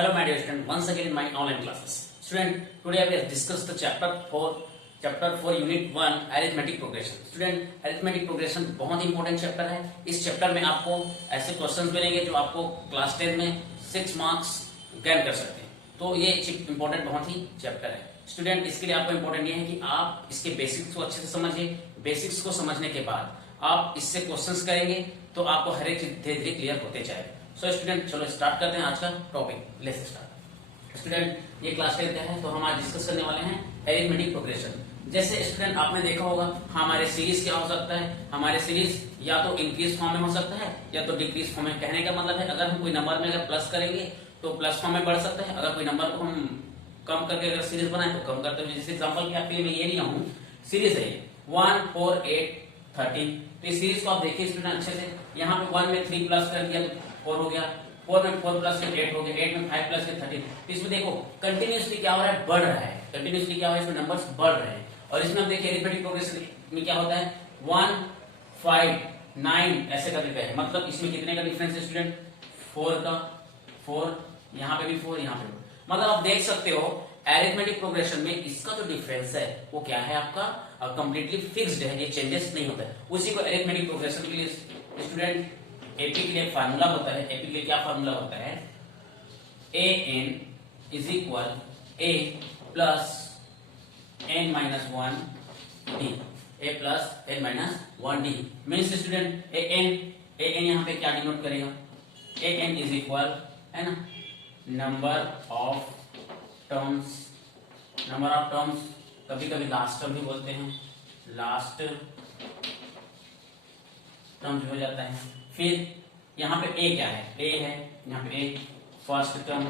Hello my dear student, once again in my online classes. Student, today we have discussed the chapter 4 unit 1 arithmetic progression. Student, arithmetic progression बहुत important chapter है. इस chapter में आपको ऐसे questions मिलेंगे जो आपको क्लास 10 में 6 मार्क्स गेन कर सकते हैं. तो ये इंपॉर्टेंट बहुत ही चैप्टर है. स्टूडेंट, इसके लिए आपको इंपॉर्टेंट ये है कि आप इसके बेसिक्स को अच्छे से समझिए. बेसिक्स को समझने के बाद आप इससे क्वेश्चंस करेंगे तो आपको हर एक चीज धीरे धीरे क्लियर होते जाएगा. सो स्टूडेंट, चलो स्टार्ट करते हैं आज का टॉपिक. Let's start. स्टूडेंट, ये क्लास 10 का है तो हम आज डिस्कस करने वाले हैं अरिथमेटिक प्रोग्रेशन. जैसे स्टूडेंट आपने देखा होगा हमारे सीरीज क्या हो सकता है. हमारे सीरीज या तो इंक्रीज फॉर्म में हो सकता है या तो डिक्रीज फॉर्म में. कहने का मतलब है अगर हम कोई नंबर में अगर प्लस करेंगे तो प्लस फॉर्म में बढ़ सकता है. अगर कोई नंबर को हम कम करके अगर सीरीज बनाए तो कम करते हैं. जैसे एग्जांपल के आपके लिए मैं ये लिया हूँ, सीरीज है 1 4 8 13. तो इस सीरीज को आप देखिए स्टूडेंट अच्छे से. यहाँ पे 1 में 3 प्लस कर दिया तो 4 हो गया, 4 में 4 प्लस 8 हो गया, 8 में 5 प्लस 13. तो इसमें देखो कंटिन्यूसली क्या हो रहा है, बढ़ रहा है. कंटिन्यूसली क्या हो रहा है, इसमें नंबर्स बढ़ रहे हैं. और इसमें हम देखिए अरिथमेटिक प्रोग्रेशन में क्या होता है 1 5 9 ऐसे कर देते हैं. मतलब इसमें कितने का डिफरेंस है स्टूडेंट, 4 का. 4 यहाँ पे भी 4 यहाँ पे भी. मतलब आप देख सकते हो अरिथमेटिक प्रोग्रेशन में इसका जो डिफरेंस है वो क्या है आपका कंप्लीटली फिक्स्ड है. ये चेंजेस नहीं होता है. उसी को अरिथमेटिक प्रोग्रेशन के लिए स्टूडेंट एपी के लिए फार्मूला होता है. एपी के लिए क्या फार्मूला होता है, a n is equal a plus n minus 1 d. A plus n minus 1 d means student a n यहाँ पे क्या डिनोट करेगा, ए एन इज इक्वल है ना number of terms. Number of terms कभी कभी लास्ट टर्म भी बोलते हैं, लास्ट टर्म भी हो जाता है. फिर यहाँ पे ए क्या है, ए है यहाँ पे a first term.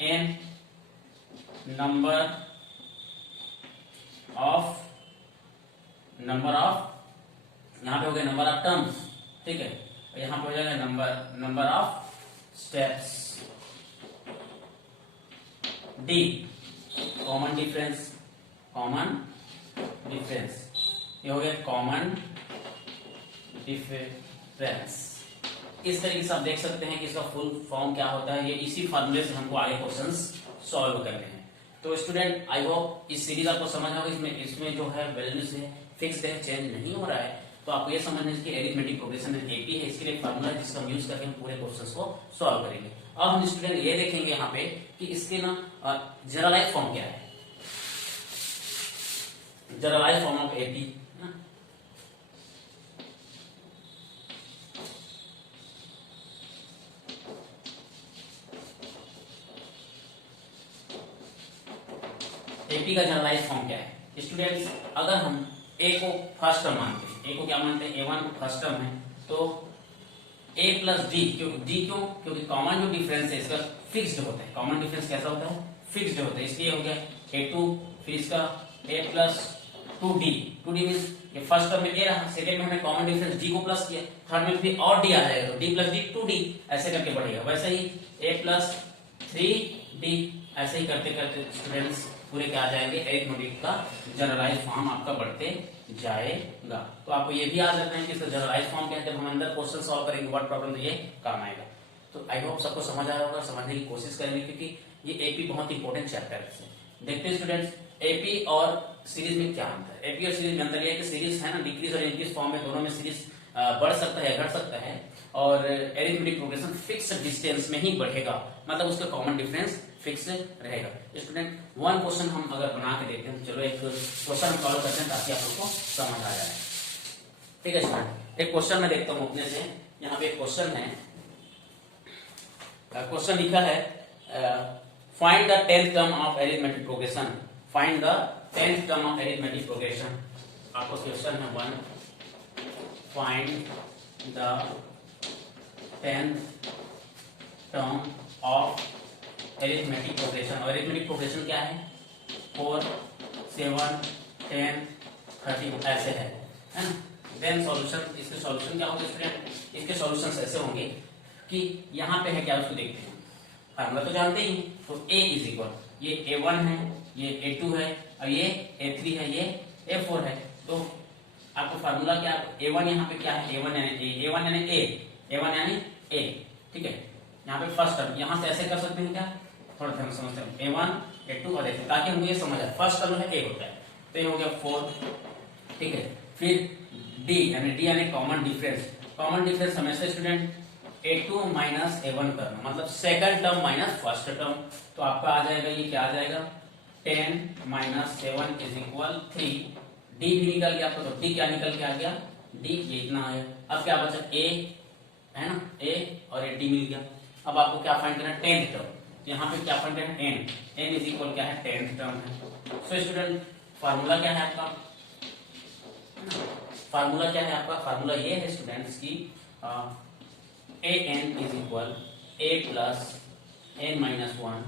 N number of यहाँ पे हो गया नंबर ऑफ टर्म्स, ठीक है. यहाँ पे हो जाएगा number of steps. D common difference. ये हो गया कॉमन डिफरेंस. इस तरीके से आप देख सकते हैं कि इसका फुल फॉर्म क्या होता है. ये इसी फॉर्मूले से हमको आगे क्वेश्चंस सॉल्व करने हैं. तो स्टूडेंट आई होप इस सीरीज आपको समझ आ गई. इसमें जो है वैल्यूज है फिक्स है, चेंज नहीं हो रहा है. तो आपको ये समझना है कि अरिथमेटिक प्रोग्रेशन एपी है. इसके लिए फार्मूला है जिसका हम यूज करके हम पूरे क्वेश्चंस को सॉल्व करेंगे. अब हम स्टूडेंट ये देखेंगे यहाँ पे कि इसके ना जनरलाइज फॉर्म क्या है. Generalise form of AP AP का जनरलाइज फॉर्म क्या है स्टूडेंट्स. अगर हम ए को फर्स्ट टर्म मानते हैं, ए को क्या मानते हैं, ए1 फर्स्ट टर्म है तो ए प्लस डी. क्योंकि कॉमन जो डिफरेंस है इसका फिक्स्ड होता है. कॉमन डिफरेंस कैसा होता है, फिक्स्ड होता है. इसलिए हो गया ए2. फिर इसका ए प्लस 2d. 2d मीन्स ये फर्स्ट टर्म में ए रहा, सेकंड में हमने कॉमन डिफरेंस डी को प्लस किया, थर्ड में भी और डी आ जाएगा तो डी प्लस डी 2d ऐसे करके बढ़ेगा. वैसे ही ए प्लस 3d ऐसे ही करते करते स्टूडेंट्स पूरे क्या आ जाएंगे, अरिथमेटिक का जनरलाइज फॉर्म आपका बढ़ते जाएगा. तो आपको ये भी याद रखना है कि इसका जनरलाइज फॉर्म क्या है. जब हम अंदर क्वेश्चन सॉल्व करेंगे वर्ड प्रॉब्लम तो ये काम आएगा. तो आई होप सबको समझ आ रहा होगा, समझने की कोशिश करेंगे क्योंकि ये एपी बहुत इंपॉर्टेंट चैप्टर है. देखते हैं स्टूडेंट्स एपी और सीरीज में क्या अंतर है. एपी और सीरीज में अंतर यह है कि सीरीज है ना डिक्रीज और इंक्रीज फॉर्म में दोनों में सीरीज बढ़ सकता है, घट सकता है. और अरिथमेटिक प्रोग्रेशन फिक्स डिस्टेंस में ही बढ़ेगा, मतलब उसका कॉमन डिफरेंस फिक्स रहेगा. स्टूडेंट वन क्वेश्चन हम अगर बना के देखते हैं, चलो एक क्वेश्चन हम सॉल्व करते हैं ताकि आप लोग को समझ आ जाए. ठीक है स्टूडेंट, एक क्वेश्चन मैं देखता हूँ अपने से. यहाँ पे एक क्वेश्चन है, क्वेश्चन लिखा है find the 10th term of arithmetic progression. Find the 10th term of arithmetic progression. आपको क्वेश्चन है 1 find the 10th term of arithmetic progression. और अरिथमेटिक प्रोग्रेशन क्या है, 4 7 10 13 ऐसे है ना. Then solution. इसके सॉल्यूशन क्या होंगे स्टूडेंट, इसके सॉल्यूशंस ऐसे होंगे कि यहाँ पे है क्या उसको देखते हैं. फार्मूला तो जानते ही. तो a इज इक्वल ये a1 है, ये a2 है और ये a3 है, ये a4 है. तो आपको फार्मूला क्या, a1 यहाँ पे क्या है, a1 यानी a, a1 यानी a, a1 यानी ए, ठीक है। यहाँ पे फर्स्ट टर्म, यहाँ से ऐसे कर सकते हैं क्या, थोड़ा ध्यान समझते हैं, a1 a2 और a3, ताकि हमको ये समझ आए फर्स्ट टर्म है a होता है, तो ये हो गया 4, ठीक है। फिर d यानी कॉमन डिफरेंस, कॉमन डिफरेंस हमेशा स्टूडेंट a2 माइनस a1 करना, मतलब second term minus first term, तो आपका आ जाएगा, ये क्या आ जाएगा 10 माइनस 7 इज इक्वल 3, d भी निकल गया आपको, तो d क्या निकल के आ गया, d ये इतना है। अब क्या बचा, a है ना, a और a d मिल गया। अब आपको क्या फाइंड करना है, 10th टर्म, तो यहाँ पे क्या फाइंड करना है, n इज इक्वल क्या है 10th टर्म है। सो स्टूडेंट फार्मूला क्या है आपका, फार्मूला क्या है आपका, फार्मूला ये है स्टूडेंट्स की a n is equal a plus n minus 1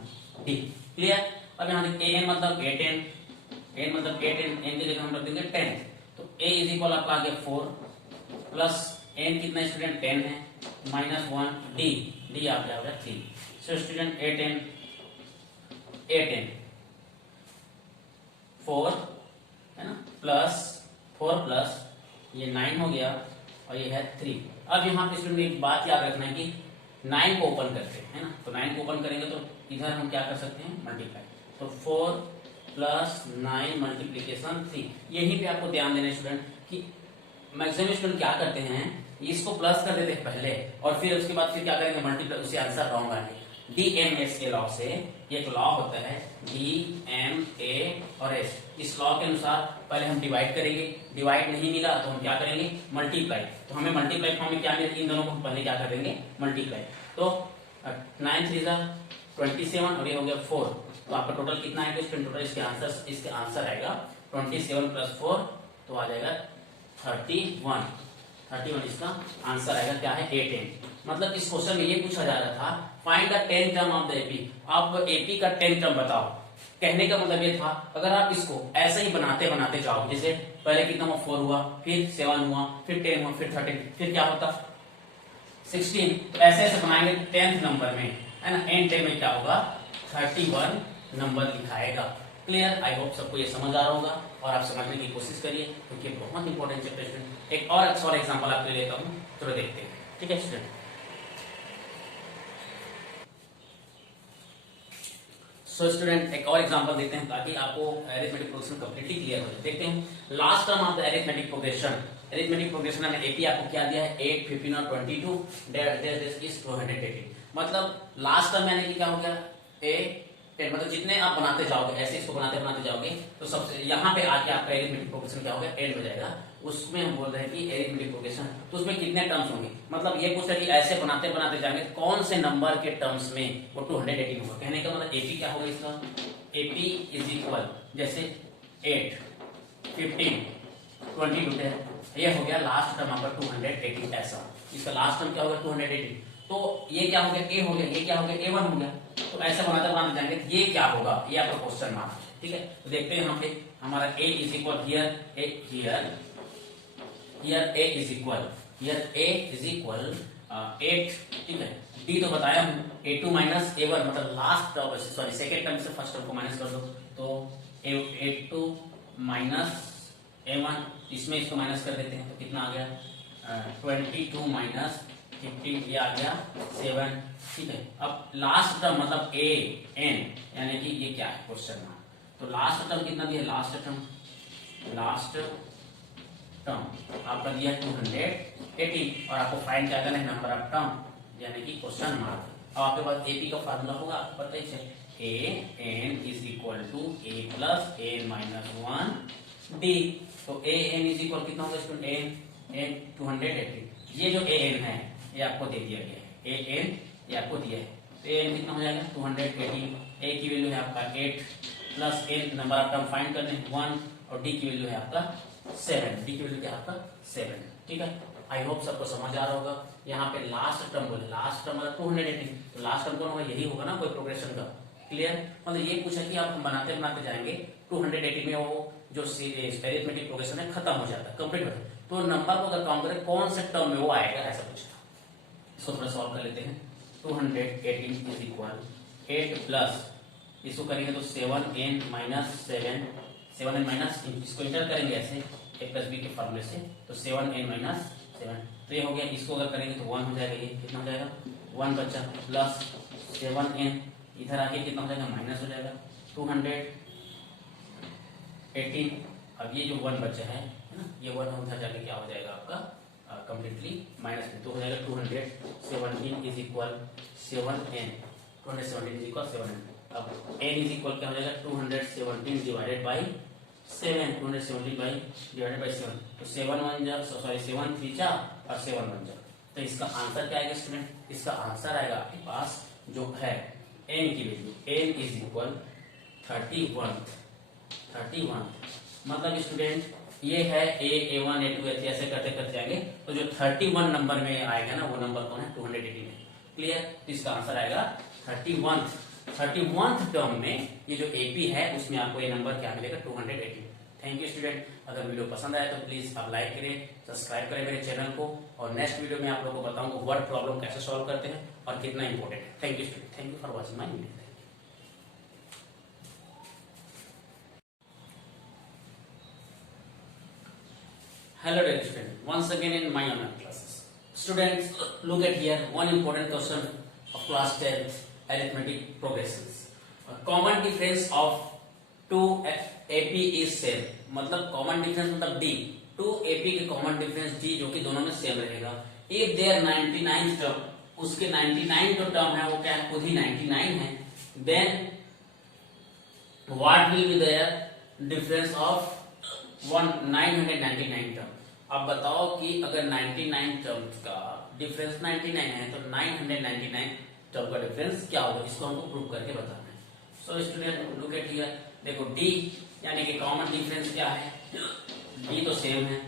d, clear. अब यहाँ देखिए a n मतलब a10, n मतलब a10, n की जगह हम रख देंगे 10, तो a इज इक्वल आपका आ गया 4 प्लस n कितना स्टूडेंट 10 है माइनस 1 d आ गया 3। सो स्टूडेंट a10 4 है ना, प्लस 4 प्लस ये 9 हो गया और ये है 3। अब यहाँ पे स्टूडेंट एक बात याद रखना है कि 9 को ओपन करते हैं, है ना, तो 9 को ओपन करेंगे तो इधर हम क्या कर सकते हैं, मल्टीप्लाई, तो 4 प्लस 9 मल्टीप्लीकेशन 3। यहीं पे आपको ध्यान देना स्टूडेंट कि मैक्सिमम स्टूडेंट क्या करते हैं, इसको प्लस कर देते हैं पहले और फिर उसके बाद फिर क्या करेंगे, मल्टीप्लाई, उससे आंसर रॉन्ग आएंगे। DMS के लॉ से, एक लॉ होता है DMA और S, इस लॉ के अनुसार पहले हम डिवाइड करेंगे, डिवाइड नहीं मिला तो हम क्या करेंगे, मल्टीप्लाई, तो हमें मल्टीप्लाई फॉर्म में क्या मिला, इन दोनों को हम पहले क्या कर देंगे, मल्टीप्लाई, तो 9 3 27 और ये हो गया 4, तो आपका टोटल कितना आएगा स्टूडेंट, टोटल इसके आंसर आएगा 27 प्लस 4, तो आ जाएगा 31 इसका आंसर आएगा, क्या है a10। मतलब इस क्वेश्चन में ये पूछा जा रहा था, find the 10th term of the AP, आप एपी का 10th टर्म बताओ। कहने का मतलब ये था, अगर आप इसको ऐसे ही बनाते बनाते जाओ, जैसे पहले कितना हुआ 4 हुआ, फिर 7 हुआ, फिर 10 हुआ, फिर 13, फिर क्या होता 16, तो ऐसे ऐसे बनाएंगे 10th नंबर में, है ना, एंड टाइम में क्या होगा 31 नंबर लिखाएगा। क्लियर, आई होप सबको ये समझ आ रहा होगा और आप समझने की कोशिश करिए, क्योंकि बहुत इंपॉर्टेंट चैप्टर स्टूडेंट। एक और अच्छा एग्जांपल आपके लिए लेता हूँ, चलो देखते हैं, ठीक है स्टूडेंट। सो स्टूडेंट एक और एग्जांपल देते हैं ताकि आपको अरिथमेटिक प्रोग्रेशन कंप्लीटली क्लियर हो जाए। देखते हैं last term of the arithmetic progression. Arithmetic progression में एपी आपको क्या दिया है, 8 15 और 22, दिस इज 280। मतलब लास्ट टर्म यानी कि क्या हो गया, a 10, मतलब जितने आप बनाते जाओगे, ऐसे इसको बनाते बनाते जाओगे, तो सबसे यहाँ पे आके आपका अरिथमेटिक प्रोग्रेशन क्या होगा, एंड हो जाएगा। उसमें हम बोल रहे हैं कि अरिथमेटिक प्रोग्रेशन, तो उसमें कितने टर्म्स होंगे, मतलब ये पूछ रहा है कि ऐसे बनाते बनाते जाएंगे कौन से नंबर के टर्म्स में वो 280 होगा। कहने का मतलब एपी क्या होगा इसका, एपी इज इक्वल जैसे 8 15 22 है, ये हो गया लास्ट टर्म आपका 280, ऐसा इसका लास्ट टर्म क्या होगा 280। तो ये क्या हो गया, ए हो गया, ये क्या हो गया, A1 हो गया, तो ऐसे बनाते बनाते जाएंगे तो ये क्या होगा, ये आपका क्वेश्चन मार्क है, ठीक है। तो देखते हैं यहाँ पे हमारा a is equal here a is equal 8, ठीक है। d तो बताया हूँ, a2 माइनस a1, मतलब last term, sorry second term से फर्स्ट टर्म को माइनस कर दो, तो a2 माइनस a1, इसमें इसको माइनस कर देते हैं तो कितना आ गया 22 माइनस 15, ये आ गया 7, ठीक है। अब लास्ट टर्म मतलब a n यानी कि ये क्या है क्वेश्चन मार्क, तो लास्ट टर्म कितना दिया, लास्ट टर्म आपका दिया 280 और आपको फाइंड क्या करना है, नंबर ऑफ टर्म यानी कि क्वेश्चन मार्क। अब आपके पास एपी का फार्मूला होगा, आपको पता ही है, a n is equal to a plus a minus 1 d, तो a n इज इक्वल कितना होगा स्टूडेंट, n 280, ये जो a n है ये आपको दे दिया गया है, a n ये आपको दिया है, तो a n कितना हो जाएगा 280, a की वैल्यू है आपका 8 plus n number of term find करने 1 और d की वैल्यू है आपका 7, d की वैल्यू क्या है आपका 7, ठीक है। आई होप सबको समझ आ रहा होगा। यहाँ पे लास्ट टर्म बोले, लास्ट टर्म मतलब 280, तो लास्ट टर्म कौन होगा, यही होगा ना कोई प्रोग्रेशन का। क्लियर, मतलब ये पूछा कि आप बनाते बनाते जाएंगे 280 में वो जो अरिथमेटिक प्रोग्रेशन है खत्म हो जाता है, कंप्लीट हो जाता है, तो नंबर को अगर काउंट करें कौन से टर्म में वो आएगा, ऐसा पूछा। इसको थोड़ा सॉल्व कर लेते हैं। 280 इज इक्वल 8 प्लस इसको करेंगे तो 7n माइनस 7n माइनस, इसको इंटर करेंगे ऐसे a प्लस बी के फॉर्मूले से, तो 7n माइनस 7, तो ये हो गया। इसको अगर करेंगे तो 1 हो जाएगा, ये कितना हो जाएगा 1 बचा, प्लस 7n इधर आके कितना हो जाएगा माइनस हो जाएगा 218। अब ये जो 1 बचा है ना, ये 1 उधर जाके क्या हो जाएगा आपका कंप्लीटली माइनस में, तो हो जाएगा 217 is equal 7n, 217 is equal 7n। अब n इज इक्वल क्या हो जाएगा 217 डिवाइडेड बाई 7, 217 डिवाइडेड बाई 7, तो 7 1 जा सॉरी 7 3 जा और 7 1 जा, तो इसका आंसर क्या आएगा स्टूडेंट, इसका आंसर आएगा आपके पास जो है n की वैल्यू, n इज इक्वल 31, मतलब स्टूडेंट ये है a1 a2 ऐसे करते करते जाएंगे, तो जो 31 नंबर में आएगा ना वो नंबर कौन है 218 है। क्लियर, तो इसका आंसर आएगा 31th टर्म में ये जो AP है उसमें आपको ये नंबर क्या मिलेगा 218। Thank you student. अगर वीडियो पसंद आया तो प्लीज आप लाइक करें, सब्सक्राइब करें मेरे चैनल को, और नेक्स्ट वीडियो में आप लोगों को बताऊंगा वर्ड प्रॉब्लम कैसे सॉल्व करते हैं और कितना इंपॉर्टेंट है। Thank you student, thank you for watching my video. Hello dear student, once again in my online classes. Students, look at here one important question of class 10th arithmetic progressions. A common difference of two AP is same. मतलब common difference मतलब D. Two AP के common difference D जो कि दोनों में same रहेगा. If their 99 term, उसके 99 जो term है वो क्या है खुद ही 99 है. Then what will be their difference of 999 term. अब बताओ कि अगर 99 टर्म्स का डिफरेंस 99 है तो 999 टर्म का डिफरेंस क्या होगा, इसको हमको प्रूव करके बताना है। So student look at here, देखो डी यानी कि कॉमन डिफरेंस क्या है, डी तो सेम है,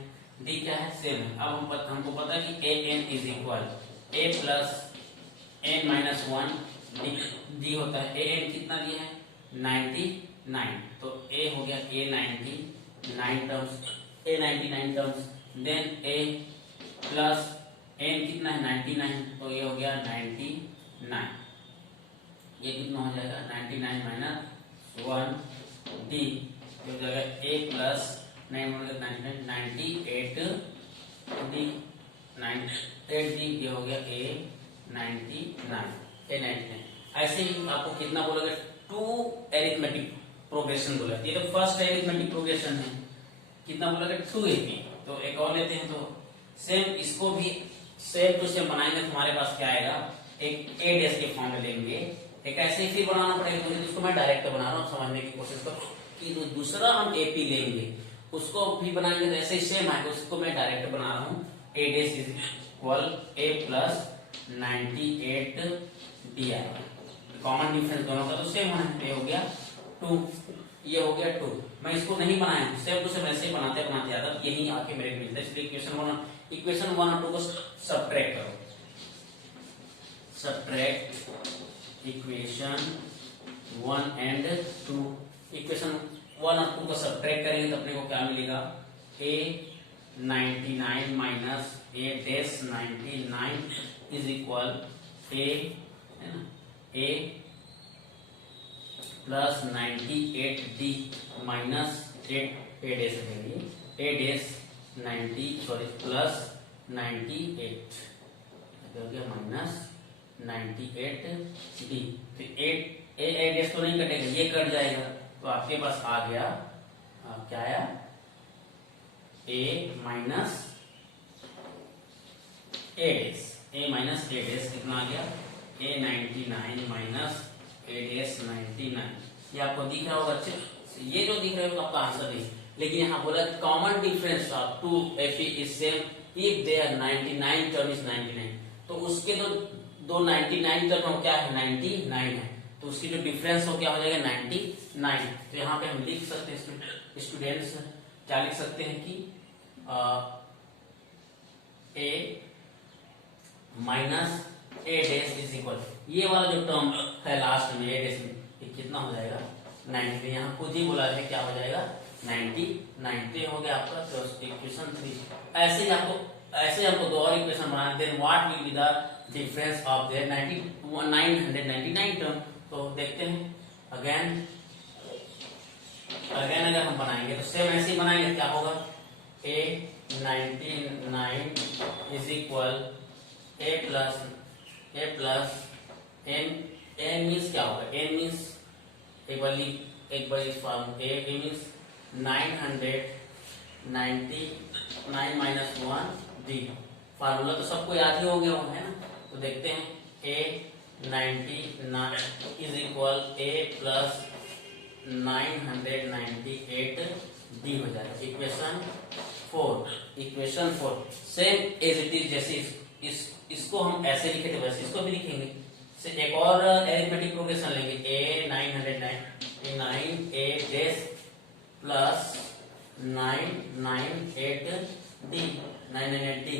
डी क्या है सेम है। अब हमको पता है कि a n is equal a plus n minus 1 d होता है। ए एन कितना दिया है 99, तो ए हो गया ए 99 टर्म्स, ए 99 टर्म्स, देन ए प्लस एन कितना है 99, तो ये हो गया 99, ये कितना हो जाएगा 99 माइनस 1 डी हो जाएगा ए प्लस 98 डी 98 डी, ये हो गया ए 99। ऐसे ही आपको कितना बोलोगे 2 एरिथमेटिक प्रोग्रेशन बोला, ये तो फर्स्ट एरिथमेटिक प्रोग्रेशन है, कितना बोला 2 AP। तो एक और लेते हैं, तो सेम इसको भी सेम टू सेम बनाएंगे, तुम्हारे पास क्या आएगा एक A डैश के फॉर्म में लेंगे, एक ऐसे ही फिर बनाना पड़ेगा मुझे, जिसको मैं डायरेक्ट बना रहा हूँ, समझने की कोशिश करो कि तो दूसरा हम AP लेंगे उसको भी बनाएंगे तो ऐसे ही सेम आएगा, उसको मैं डायरेक्ट बना रहा हूँ A dash is equal A plus 98 D आएगा। कॉमन डिफरेंस दोनों का तो सेम होना है, ये हो गया 2, ये हो गया 2। मैं इसको नहीं बनाया, सेम टू सेम ऐसे ही बनाते बनाते आता यही आके मेरे मिलता है। इसलिए इक्वेशन 1 और 2 को सब्ट्रैक्ट करो, सब्ट्रैक्ट इक्वेशन 1 एंड 2। इक्वेशन 1 और 2 को सब्ट्रैक्ट करेंगे तो अपने को क्या मिलेगा a 99 minus a dash 99 is equal a है ना a plus 98 D minus A dash रहेगी ए डैश 90 सॉरी प्लस 98 हो गया माइनस 98 डी। तो ए डैश तो नहीं कटेगा, ये कट जाएगा, तो आपके पास आ गया क्या आया ए minus A minus A dash कितना आ गया ए 99 माइनस ए डैश 99। ये आपको दिख रहा होगा अच्छे, ये जो दिख रहा है आपका आंसर नहीं, लेकिन यहाँ बोला common difference of 2 AP is same if their 99 term is 99, तो उसके दो 99 टर्म क्या है 99 है, तो उसकी जो डिफरेंस हो क्या हो जाएगा 99। तो यहाँ पे हम लिख सकते हैं स्टूडेंट्स, क्या लिख सकते हैं कि A minus A dash is equal, ये वाला जो टर्म है लास्ट में ए डैश में ये कितना हो जाएगा 90, यहाँ खुद ही बोला है क्या हो जाएगा 99 हो गया आपका इक्वेशन 3। ऐसे ही हमको दो और इक्वेशन बनाना, then what will be the difference of their 999 term. तो देखते हैं अगेन अगर हम बनाएंगे तो सेम ऐसे ही बनाएंगे, क्या होगा a 99 is equal a plus n. N means क्या होगा? एन मीन्स एक बार इस form a means 999 minus 1 d. Formula तो सबको याद ही हो गया है ना, तो देखते हैं a 99 is equal a plus 998 d हो जाएगा। Equation 4 same as it is, जैसे इसको हम ऐसे लिखे थे वैसे इसको भी लिखेंगे। से एक और अरिथमेटिक प्रोग्रेशन लेंगे, ए 999 ए डैश प्लस 998 डी 998 डी,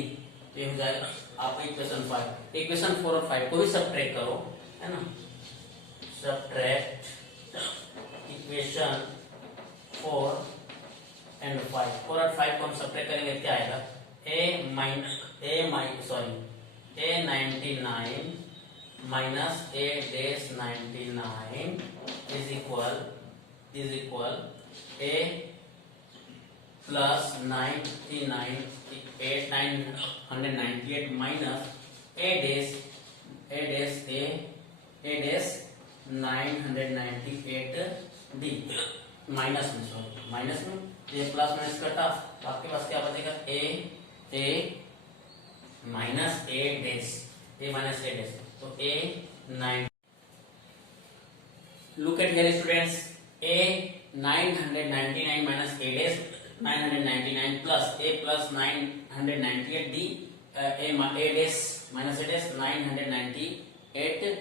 तो ये हो जाएगा आपका इक्वेशन 5। इक्वेशन 4 और 5 को भी सब्ट्रैक्ट करो, है ना। Subtract equation 4 and 5। 4 और 5 को हम सब्ट्रैक्ट करेंगे, क्या आएगा? ए 99 minus A dash 99 is equal a plus 998 minus A dash 998 D. Minus में ये प्लस माइनस कटा, तो आपके पास क्या बचेगा? ए माइनस ए डैश, तो ए 9। Look at here students, A 999 minus A dash 999 plus A plus 998 D, A dash minus A dash 998,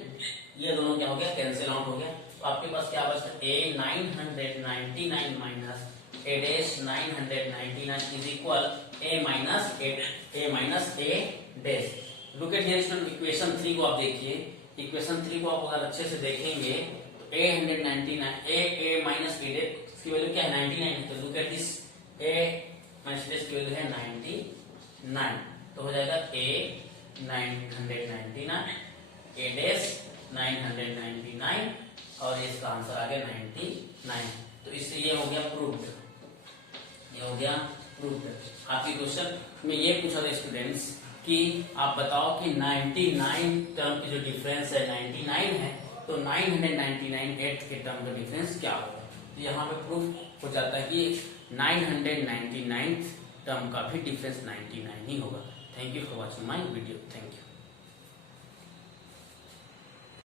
ये दोनों क्या हो गया? कैंसिल आउट हो गया। तो आपके पास क्या बचता है? ए 999 minus A dash 999 is equal A minus A dash. Look at here student, equation 3 को आप देखिए। इक्वेशन 3 को आप अगर अच्छे से देखेंगे तो ए 199 ए माइनस ए डैश की वैल्यू क्या है? 99 है। तो look at this, A minus dash की वैल्यू है 99, तो हो जाएगा ए 999 ए डैश 999 और इसका आंसर आ गया 99। तो इससे ये हो गया प्रूव्ड, आपके क्वेश्चन में ये पूछा था स्टूडेंट्स कि आप बताओ कि 99 टर्म की जो डिफरेंस है 99 है, तो 999 के टर्म का डिफरेंस क्या होगा? तो यहाँ पे प्रूफ हो जाता है कि 999 टर्म का भी डिफरेंस 99 ही होगा। Thank you for watching my video. Thank you.